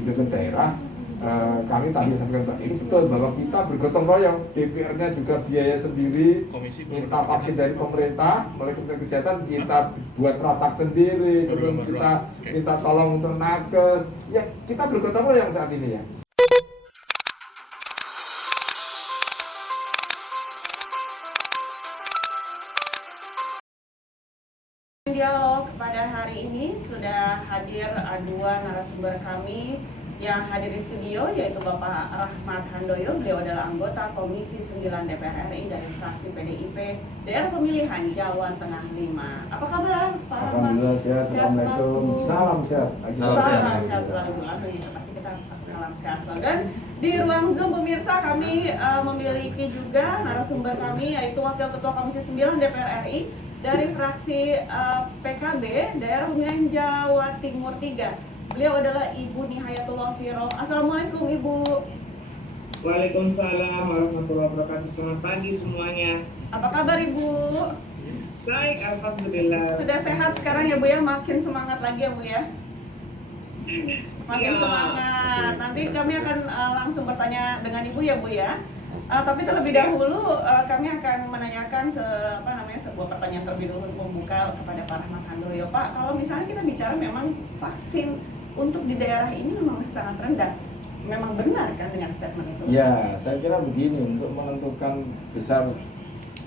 Ke daerah, kami tadi sampaikan ini betul bahwa kita bergotong royong, DPR-nya juga biaya sendiri, minta vaksin dari pemerintah, mulai Kementerian Kesehatan kita buat ratak sendiri, kemudian kita minta tolong untuk nakes, ya kita bergotong royong saat ini ya. Dialog pada hari ini sudah hadir dua narasumber kami yang hadir di studio, yaitu Bapak Rahmat Handoyo. Beliau adalah anggota Komisi 9 DPR RI dari fraksi PDIP daerah pemilihan Jawa Tengah 5. Apa kabar Pak Rahmat? Alhamdulillah sehat. Assalamualaikum. Salam sehat. Salam sehat selalu. Langsung kita pasti kita salam sehat selalu. Dan di ruang Zoom pemirsa kami memiliki juga narasumber kami, yaitu Wakil Ketua Komisi 9 DPR RI dari fraksi PKB daerah pemilihan Jawa Timur 3. Beliau adalah Ibu Nihayatullah Firo. Assalamualaikum Ibu. Waalaikumsalam warahmatullahi wabarakatuh. Selamat pagi semuanya. Apa kabar Ibu? Baik, alhamdulillah. Sudah sehat sekarang ya Bu ya? Makin semangat lagi ya Bu ya? Makin semangat. Nanti kami akan langsung bertanya dengan Ibu ya Bu ya. Tapi terlebih dahulu kami akan menanyakan sebuah pertanyaan terlebih dahulu membuka kepada Pak Rahmat Handoyo. Pak, kalau misalnya kita bicara memang vaksin untuk di daerah ini memang sangat rendah, memang benar kan dengan statement itu? Ya, saya kira begini, untuk menentukan besar,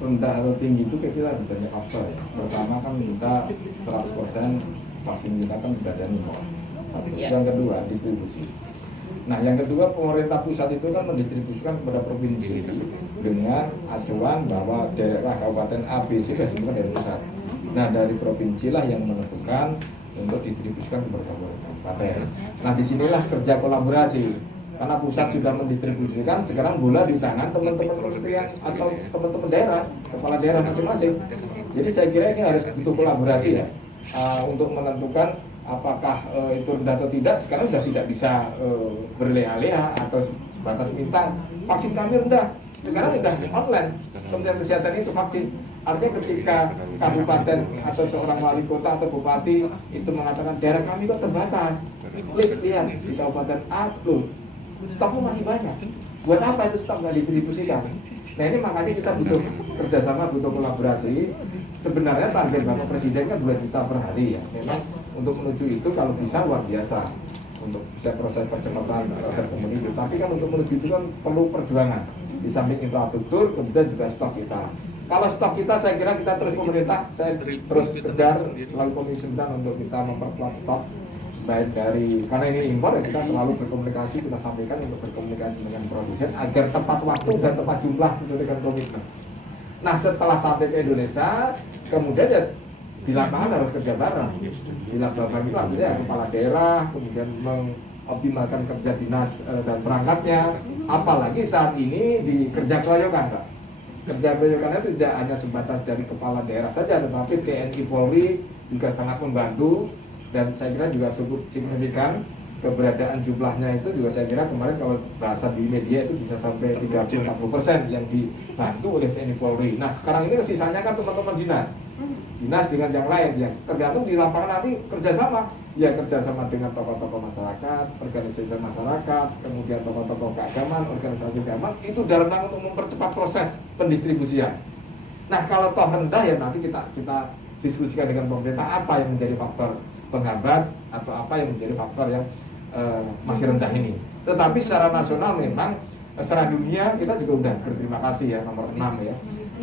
rendah atau tinggi itu kira ada banyak faktor ya. Pertama kan kita 100% vaksin kita kan berada di bawah. Yang kedua distribusi. Nah, yang kedua pemerintah pusat itu kan mendistribusikan kepada provinsi dengan acuan bahwa daerah kabupaten A, B, C sudah dari pusat. Nah, dari provinsi lah yang menentukan untuk distribusikan kepada kabupaten. Nah, disinilah kerja kolaborasi. Karena pusat sudah mendistribusikan, sekarang bola di tangan teman-teman kementerian atau teman-teman daerah, kepala daerah masing-masing. Jadi saya kira ini harus butuh kolaborasi ya, untuk menentukan apakah itu rendah atau tidak. Sekarang sudah tidak bisa berleha-leha atau sebatas minta vaksin kami rendah. Sekarang sudah online, Kementerian Kesehatan itu vaksin. Artinya ketika kabupaten atau seorang wali kota atau bupati itu mengatakan daerah kami kok terbatas, lihat di kabupaten A loh, stoknya masih banyak. Buat apa itu stok nggak didistribusikan? Nah ini makanya kita butuh kerjasama, butuh kolaborasi. Sebenarnya target Bapak Presiden kan 2 juta per hari ya. Memang untuk menuju itu kalau bisa luar biasa untuk bisa proses percepatan terhadap pemenuhan. Tapi kan untuk menuju itu kan perlu perjuangan. Di samping infrastruktur, kemudian juga stok kita. Kalau stok kita, saya kira kita terus pemerintah, saya terus kejar selalu Komisi 9 untuk kita memperkuat stok. Baik dari, karena ini impor ya kita selalu berkomunikasi, kita sampaikan untuk berkomunikasi dengan produsen agar tepat waktu dan tepat jumlah sesuai dengan komitmen. Nah setelah sampai ke Indonesia, kemudian ya di lapangan harus kerja bareng. Di lapangan itu artinya ya, kepala daerah, kemudian mengoptimalkan kerja dinas dan perangkatnya. Apalagi saat ini di kerja keroyokan, Pak. Kerja keroyokannya tidak hanya sebatas dari kepala daerah saja, tetapi TNI Polri juga sangat membantu. Dan saya kira juga cukup signifikan keberadaan jumlahnya itu juga saya kira kemarin kalau bahasa di media itu bisa sampai 30-40% yang dibantu oleh TNI Polri. Nah sekarang ini sisanya kan teman-teman dinas dengan yang lain yang tergantung di lapangan nanti kerjasama ya, kerjasama dengan tokoh-tokoh masyarakat, organisasi masyarakat, kemudian tokoh-tokoh keagamaan, organisasi keagamaan itu dalam rangka untuk mempercepat proses pendistribusian. Nah kalau toh rendah ya nanti kita diskusikan dengan pemerintah apa yang menjadi faktor penghambat atau apa yang menjadi faktor yang masih rendah ini. Tetapi secara nasional memang secara dunia kita juga sudah berterima kasih ya, nomor 6 ya.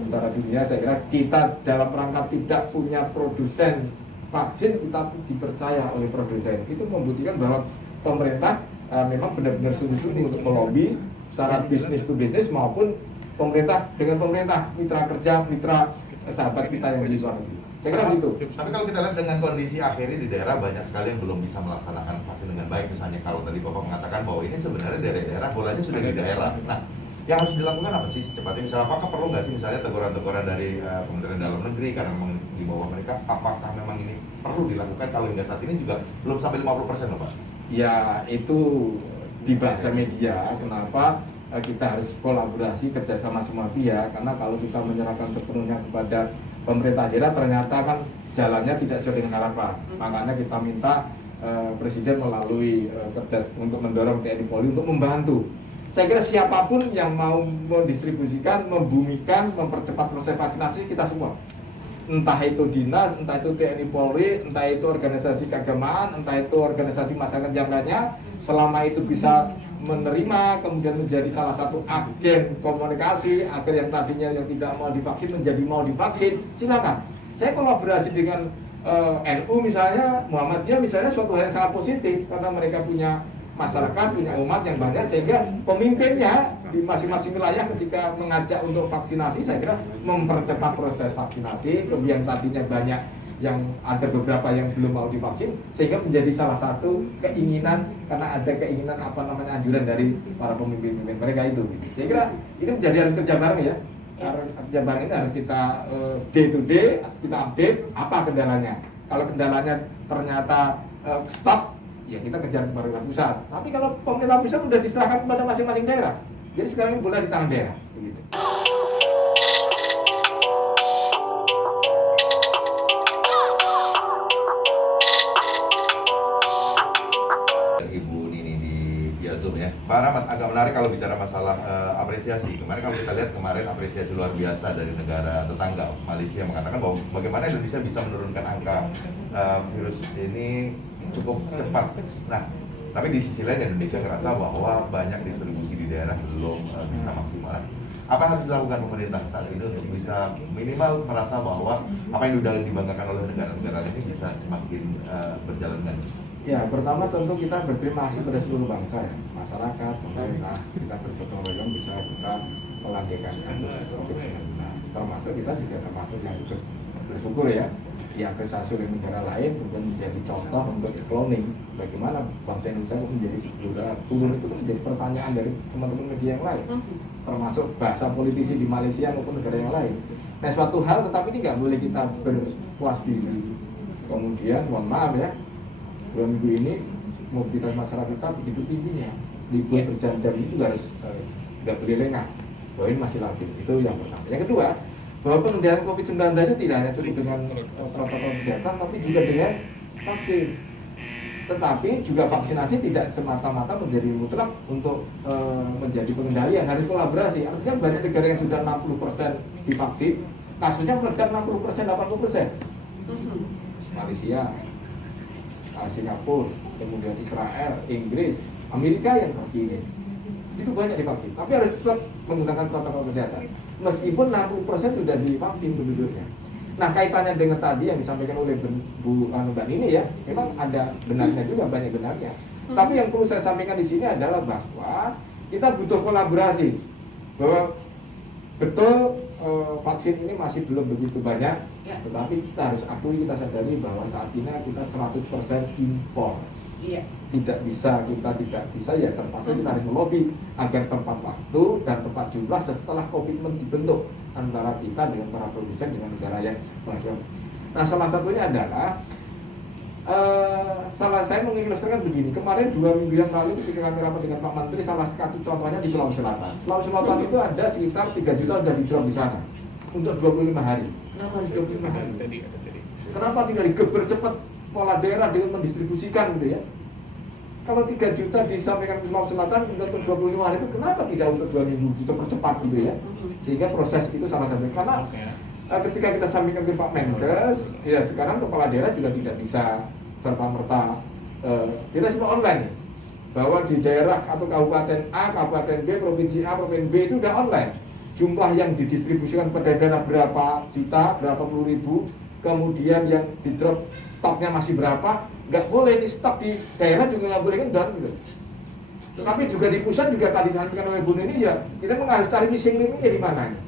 Secara dunia saya kira kita dalam rangka tidak punya produsen vaksin, kita dipercaya oleh produsen. Itu membuktikan bahwa pemerintah memang benar-benar sungguh-sungguh untuk melobi secara bisnis to bisnis maupun pemerintah dengan pemerintah, mitra kerja, mitra sahabat kita yang di luar negeri. Saya kira gitu. Tapi kalau kita lihat dengan kondisi akhirnya di daerah banyak sekali yang belum bisa melaksanakan vaksin dengan baik. Misalnya kalau tadi Bapak mengatakan bahwa ini sebenarnya daerah bolanya sudah di daerah. Nah, yang harus dilakukan apa sih secepatnya? Misalnya apakah perlu nggak sih misalnya teguran-teguran dari Kementerian Dalam Negeri karena memang di bawah mereka? Apakah memang ini perlu dilakukan? Kalau hingga saat ini juga belum sampai 50% loh Pak. Ya itu di bahasa media. Kenapa kita harus kolaborasi kerjasama semua pihak? Karena kalau kita menyerahkan sepenuhnya kepada pemerintah daerah ternyata kan jalannya tidak sesuai dengan harapan. Makanya kita minta Presiden melalui kerja untuk mendorong TNI Polri untuk membantu. Saya kira siapapun yang mau mendistribusikan, membumikan, mempercepat proses vaksinasi, kita semua. Entah itu dinas, entah itu TNI Polri, entah itu organisasi keagamaan, entah itu organisasi masyarakat yang lainnya, selama itu bisa menerima, kemudian menjadi salah satu agen komunikasi, agar yang tadinya yang tidak mau divaksin menjadi mau divaksin, silakan. Saya kolaborasi dengan NU misalnya, Muhammadiyah misalnya, suatu hal yang sangat positif karena mereka punya masyarakat, punya umat yang banyak, sehingga pemimpinnya di masing-masing wilayah ketika mengajak untuk vaksinasi, saya kira mempercepat proses vaksinasi. Kemudian tadinya banyak yang ada beberapa yang belum mau divaksin, sehingga menjadi salah satu keinginan, karena ada keinginan anjuran dari para pemimpin mereka itu. Saya kira ini menjadi harus kerja bareng ya. Kerja bareng ini harus kita day to day, kita update apa kendalanya. Kalau kendalanya ternyata stop, ya kita kejar ke pemerintah pusat. Tapi kalau pemerintah pusat sudah diserahkan kepada masing-masing daerah, jadi sekarang ini bola di tangan daerah. Begitu. Ibu Nini di via Zoom ya. Pak Rahmat, agak menarik kalau bicara masalah apresiasi. Kemarin kalau kita lihat apresiasi luar biasa dari negara tetangga, Malaysia mengatakan bahwa bagaimana Indonesia bisa menurunkan angka virus ini cukup cepat. Nah, tapi di sisi lain Indonesia ngerasa bahwa banyak distribusi di daerah belum bisa maksimal. Apa yang harus dilakukan pemerintah saat ini untuk bisa minimal merasa bahwa apa yang sudah dibanggakan oleh negara-negara ini bisa semakin berjalan dengan Ya, pertama tentu kita berterima kasih pada seluruh bangsa ya, masyarakat, pemerintah, kita bergotong royong bisa kita melandaikan kasus COVID-19. Termasuk kita juga termasuk yang bersyukur ya, diapresiasi oleh negara lain kemudian menjadi contoh untuk cloning. Bagaimana bangsa Indonesia menjadi segera turun itu menjadi pertanyaan dari teman-teman media yang lain, termasuk bahasa politisi di Malaysia maupun negara yang lain. Nah, suatu hal tetapi ini nggak boleh kita berpuas diri. Kemudian mohon maaf ya, 2 minggu ini mobilitas masyarakat kita begitu tingginya, libur berjam-jam itu harus nggak boleh lengah, bahwa ini masih labil. Itu yang pertama. Yang kedua, bahwa pengendalian COVID-19 itu tidak hanya cukup dengan protokol kesehatan, tapi juga dengan vaksin. Tetapi juga vaksinasi tidak semata-mata menjadi mutlak untuk menjadi pengendalian, harus kolaborasi. Artinya banyak negara yang sudah 60% divaksin, kasusnya meledak 60%, 80%. Malaysia, Singapura, kemudian Israel, Inggris, Amerika yang terkini itu banyak divaksin, tapi harus tetap menggunakan protokol kesehatan meskipun 60% sudah divaksin penduduknya. Nah, kaitannya dengan tadi yang disampaikan oleh Bu Mbak Nini ya, memang ada benarnya juga, banyak benarnya. Tapi yang perlu saya sampaikan di sini adalah bahwa kita butuh kolaborasi, bahwa betul vaksin ini masih belum begitu banyak, tetapi kita harus akui, kita sadari bahwa saat ini kita 100% impor. Tidak bisa ya, terpaksa kita harus melobi agar tepat waktu dan tepat jumlah setelah komitmen dibentuk antara kita dengan para produsen dengan negara yang menghasilkan. Nah, salah satunya adalah saya mengilustrasikan begini. Kemarin 2 minggu yang lalu ketika kami rapat dengan Pak Menteri, salah satu contohnya di Sulawesi Selatan. Sulawesi Selatan itu ada sekitar 3 juta sudah di-drop di sana untuk 25 hari. Kenapa harus 25 hari? Kenapa tidak digeber cepat kepala daerah dengan mendistribusikan gitu ya? Kalau 3 juta disampaikan ke Sulawesi Selatan untuk 25 hari itu, kenapa tidak untuk 2 minggu kita percepat gitu ya? Sehingga proses itu salah satu. Karena ketika kita sampaikan ke Pak Menkes, ya sekarang kepala daerah juga tidak bisa serta-merta tidak semua online, bahwa di daerah atau kabupaten A, kabupaten B, provinsi A, provinsi B itu udah online. Jumlah yang didistribusikan pada daerah berapa juta, berapa puluh ribu, kemudian yang di drop stoknya masih berapa, nggak boleh di stok di daerah juga nggak boleh kan gitu. Tetapi juga di pusat juga tadi disampaikan oleh Bu Nini ya, kita harus cari missing linknya di mana ini,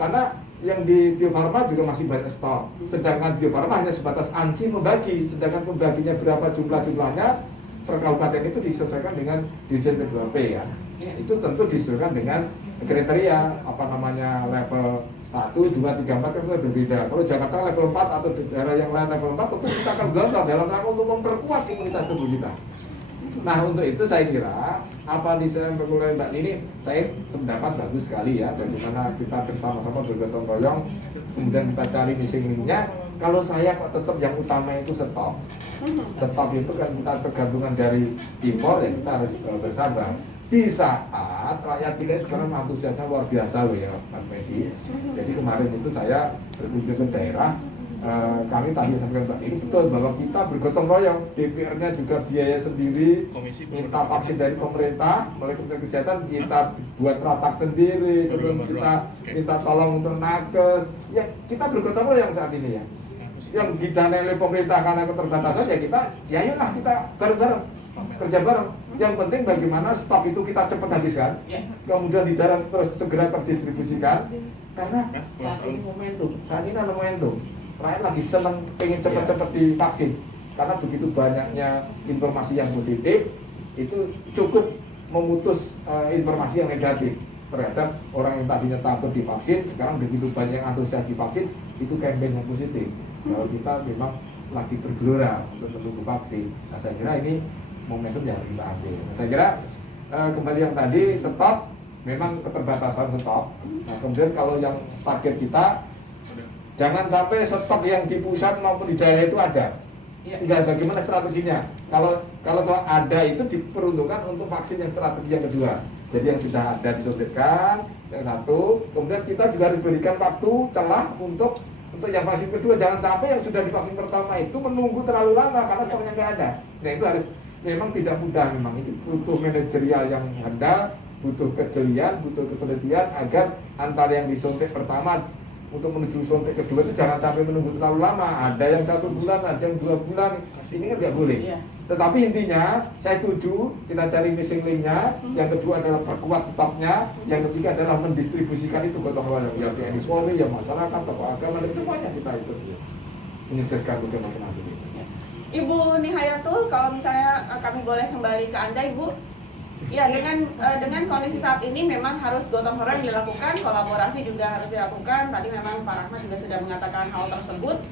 karena yang di Bio Farma juga masih banyak stok, sedangkan Bio Farma hanya sebatas ANSI membagi, sedangkan pembaginya berapa jumlahnya per kabupaten itu disesuaikan dengan Dirjen P2P ya. Itu tentu disesuaikan dengan kriteria level 1, 2, 3, 4 kan berbeda. Kalau Jakarta level 4 atau di daerah yang lain level 4, tentu kita akan gelontor dalam rangka untuk memperkuat imunitas tubuh kita. Nah, untuk itu saya kira apa disampaikan oleh Mbak Nini, saya sependapat bagus sekali ya, bagaimana kita bersama-sama bergotong royong, kemudian kita cari missing linknya, kalau saya kok tetap yang utama itu stok. Stok itu kan kita tergantungan dari impor, ya kita harus bersabar. Di saat rakyat kita sekarang antusiasnya luar biasa loh ya Mas Medi. Jadi kemarin itu saya berkunjung ke daerah, kami tadi sampaikan Mbak, ini betul bahwa kita bergotong royong, DPR-nya juga biaya sendiri, minta vaksin dari pemerintah, mulai Kementerian Kesehatan kita buat ratak sendiri, kemudian kita minta tolong untuk nakes. Ya kita bergotong royong saat ini ya. Yang didanai oleh pemerintah karena keterbatasan ya kita, ya ayolah kita bareng-bareng kerja bareng. Yang penting bagaimana stok itu kita cepat habiskan, kemudian di dalam terus segera terdistribusikan, karena saat ini momentum, rakyat lagi senang pengen cepat-cepat divaksin, karena begitu banyaknya informasi yang positif itu cukup memutus informasi yang negatif terhadap orang yang tadinya takut divaksin, sekarang begitu banyak yang antusias divaksin, itu campaign yang positif bahwa kita memang lagi bergelora untuk menunggu vaksin. Nah saya kira ini momentum yang kita ambil. Nah, saya kira kembali yang tadi stok, memang keterbatasan stok. Nah kemudian kalau yang target kita, jangan sampai stok yang di pusat maupun di daerah itu ada. Tinggal bagaimana strateginya. Kalau ada itu diperuntukkan untuk vaksin yang strategi yang kedua. Jadi yang sudah ada disuntikkan, yang satu. Kemudian kita juga harus berikan waktu celah untuk yang vaksin kedua. Jangan sampai yang sudah divaksin pertama itu menunggu terlalu lama karena stoknya nggak ada. Nah itu harus, memang tidak mudah, memang ini butuh manajerial yang handal, butuh kejelian, butuh ketelitian agar antara yang disuntik pertama untuk menuju suntik kedua itu jangan sampai menunggu terlalu lama. Ada yang 1 bulan, ada yang 2 bulan, ini kan nggak boleh. Tetapi intinya saya setuju kita cari missing link-nya. Yang kedua adalah perkuat stoknya. Yang ketiga adalah mendistribusikan itu gotong royong ya TNI Polri, ya masyarakat, tokoh agama, dan semuanya kita ikut menyukseskan untuk masing-masing. Ibu Nihayatul, kalau misalnya kami boleh kembali ke Anda, Ibu. Ya, dengan kondisi saat ini memang harus gotong royong dilakukan, kolaborasi juga harus dilakukan. Tadi memang Pak Rahmat juga sudah mengatakan hal tersebut.